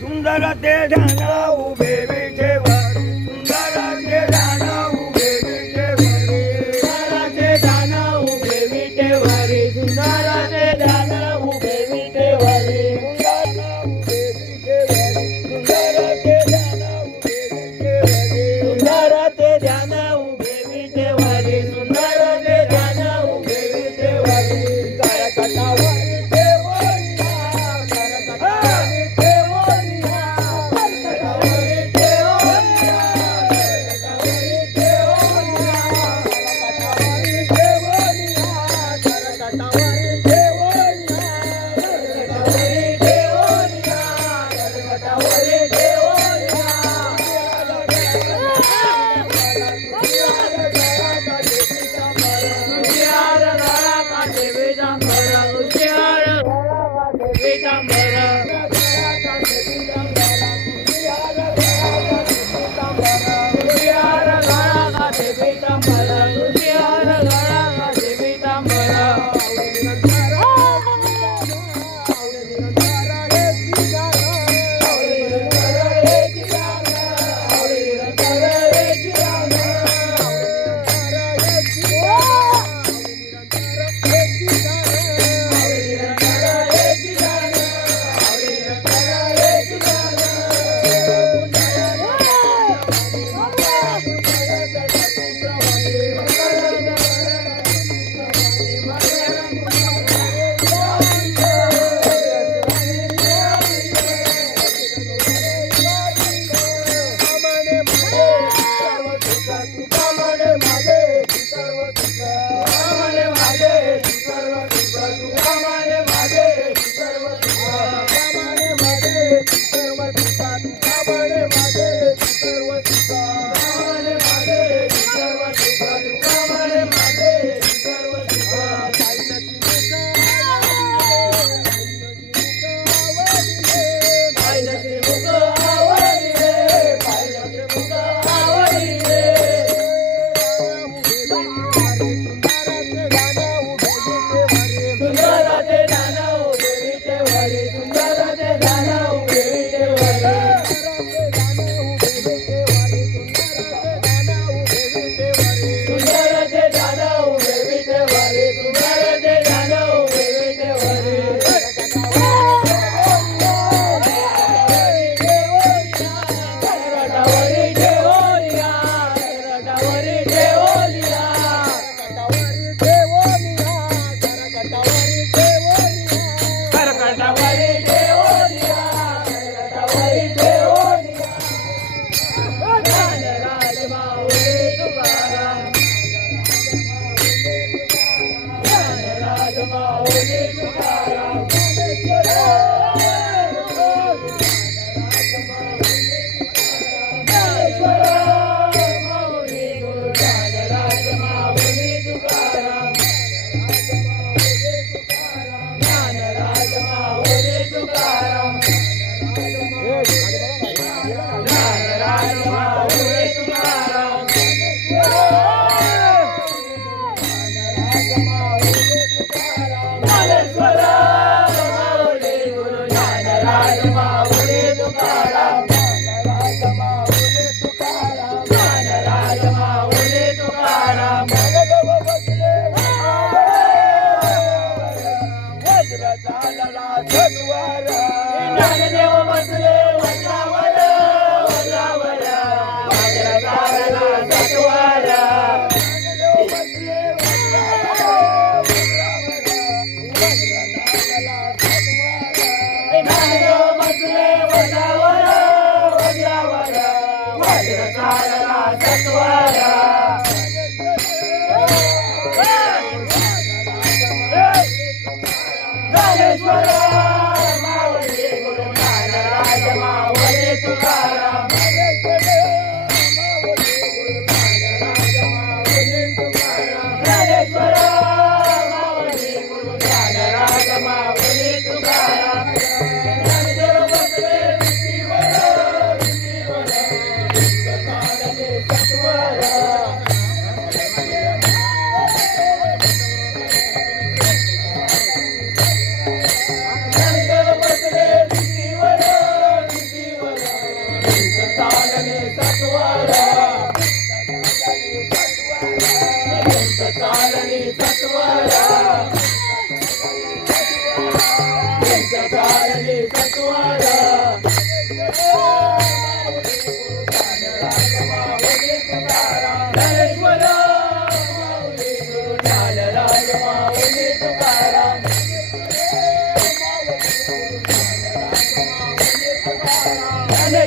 सुंदर ते ध्यान उभे विठेवर सुंदर ते ध्यान उभे विठेवरी सुंदर ते ध्यान उभे विठेवरी सुंदर ते ध्यान उभे विठेवरी सुंदर ते ध्यान उभे विठेवरी सुंदर ते ध्यान उभे विठेवरी सुंदर ते ध्यान उभे विठेवरी करकटावर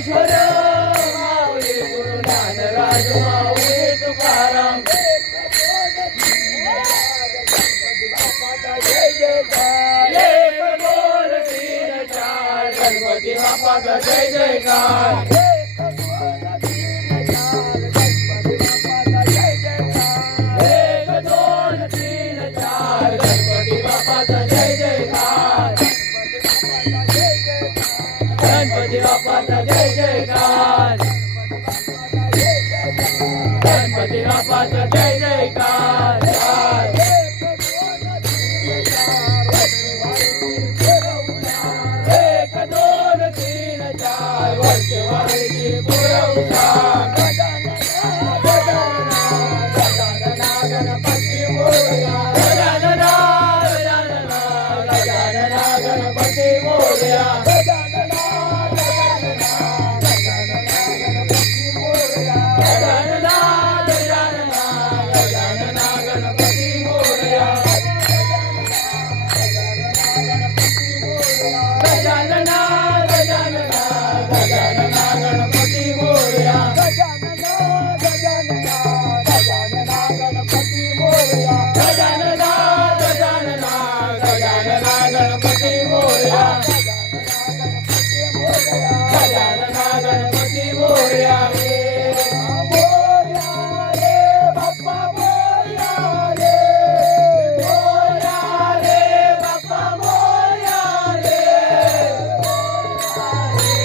ज्ञानेश्वर माऊली गुरु ज्ञानराज माऊली तुकाराम एक दोन तीन चार गणपती बाप्पाचा जय जयकार एक दोन तीन चार गणपती बाप्पाचा जय जयकार गणपती बाप्पाचा जय जयकार गणपती बाप्पाचा जय जयकार एक दोन तीन चार वर्षवारीची पुरवठा गजानना गणपती मोरया गजानना गजानना गजानना गणपती मोरया गजानना गजानना गजानना गणपती मोरया गजानना गजानना गजानना गणपती मोरया गजानना गजानना गजानना गणपती मोरया गजानना गजानना गजानना गणपती मोरया गजानना गजानना गजानना गणपती मोरया गजानना गणपती मोरया मोरया रे बाप्पा मोरया रे मोरया रे बाप्पा मोरया रे मोरया रे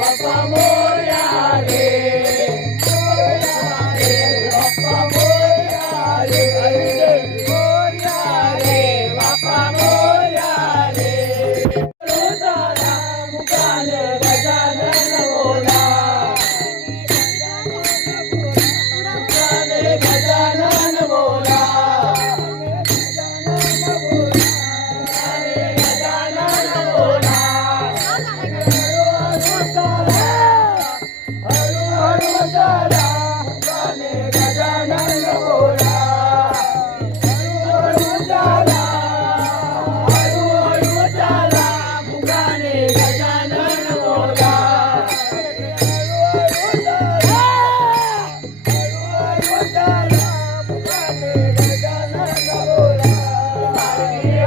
बाप्पा मोरया रे बाप्पा मोरया रे मोरया रे बाप्पा मोरया रे रुदाला मुकाने गजानन बोला मुकाने गजानन बोला गजानन बोला हळू हळू चला मुकाने गजानन बोला हळू हळू चला हळू हळू चला मुकाने गजानन बोला हळू हळू चला मुकाने गजानन बोला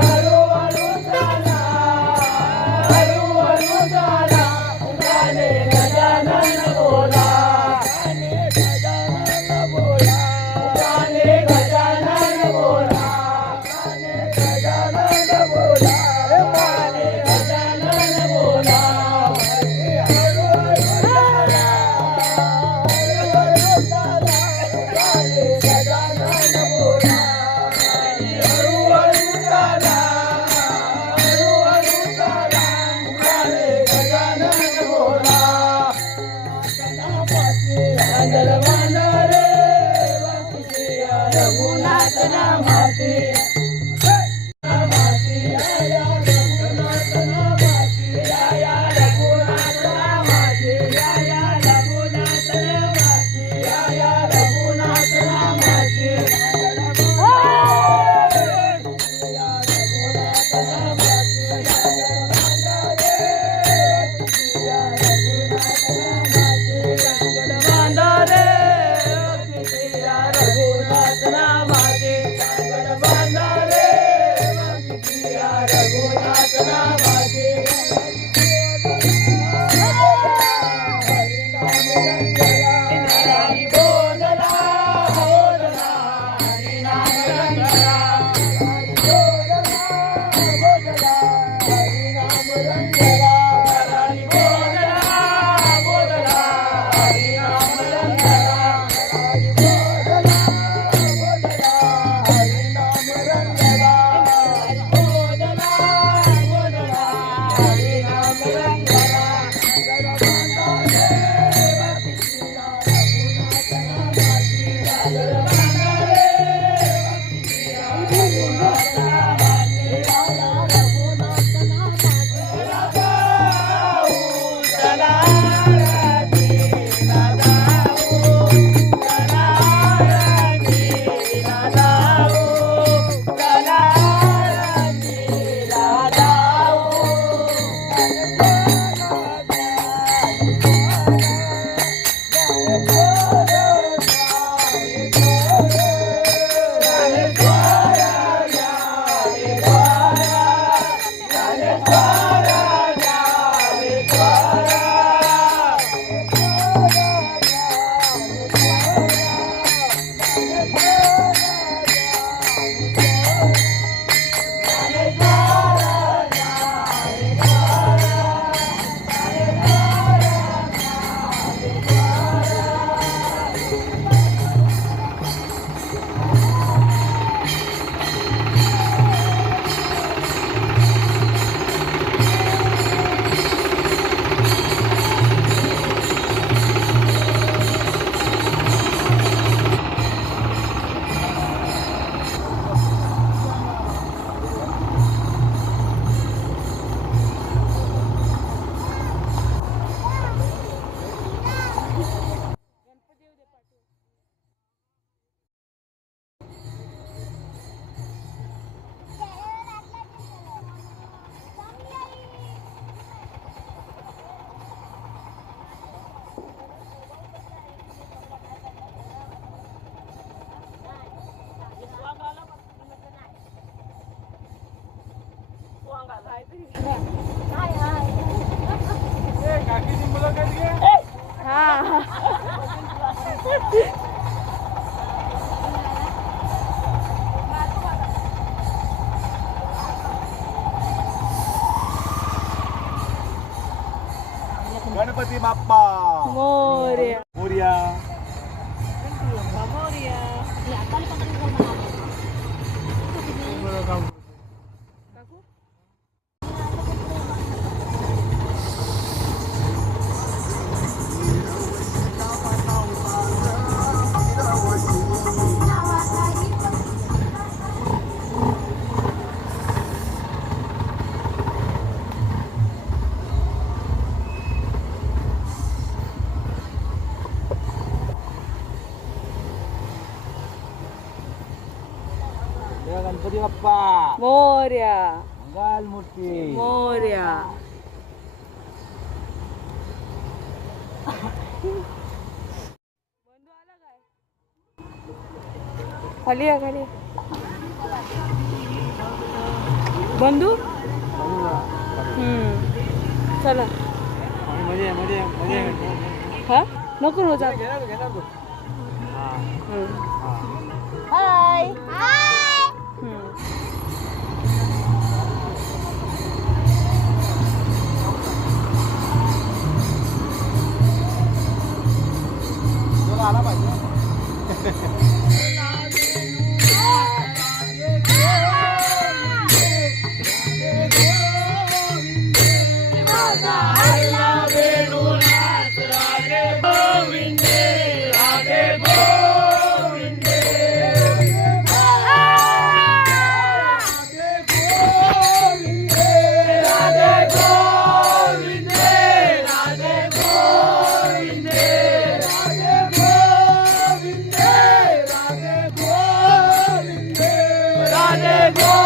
हळू हळू चला हळू हळू चला मुकाने गजानन बोला गजानन बोला मुकाने गजानन बोला गजानन बोला मुकाने गजानन बोला हळू हळू चला हळू हळू चला मुकाने गजानन बोला हळू हळू चला हळू हळू चला मुकाने गजानन बोला अंदर वांदरे वाकुशिया रघुनाथ नामाची नामाची आया रघुनाथ नामाची आया रघुनाथ नामाची आया रघुनाथ नामाची आया रघुनाथ नामाची रघुनाथ नामाची रघुनाथ नामाची हरी बोलला बोलला हरी नाम रंगला बोलला हरी नाम रंगला हरी बोलला बोलला हरी नाम रंगला हरी बोलला बोलला हरी नाम रंगला काकीची मुलाखत घे. गणपती बाप्पा मोरया. मोरया. जय गणपती बाप्पा मोरया. मंगल मूर्ती मोरया. खाली या खाली या. बंधू चला. मध्ये मध्ये मध्ये हा नको नको जा. घेणार घेणार तू. हाय. आला पाहिजे. Go!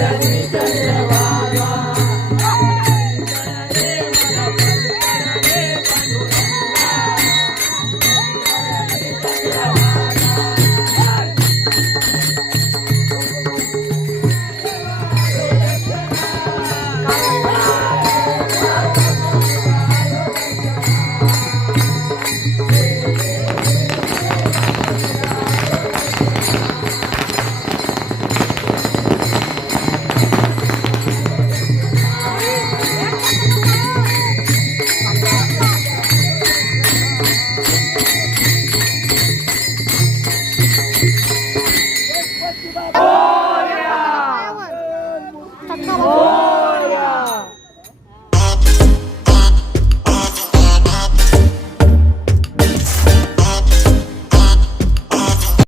धरणी चंद्रभागा हो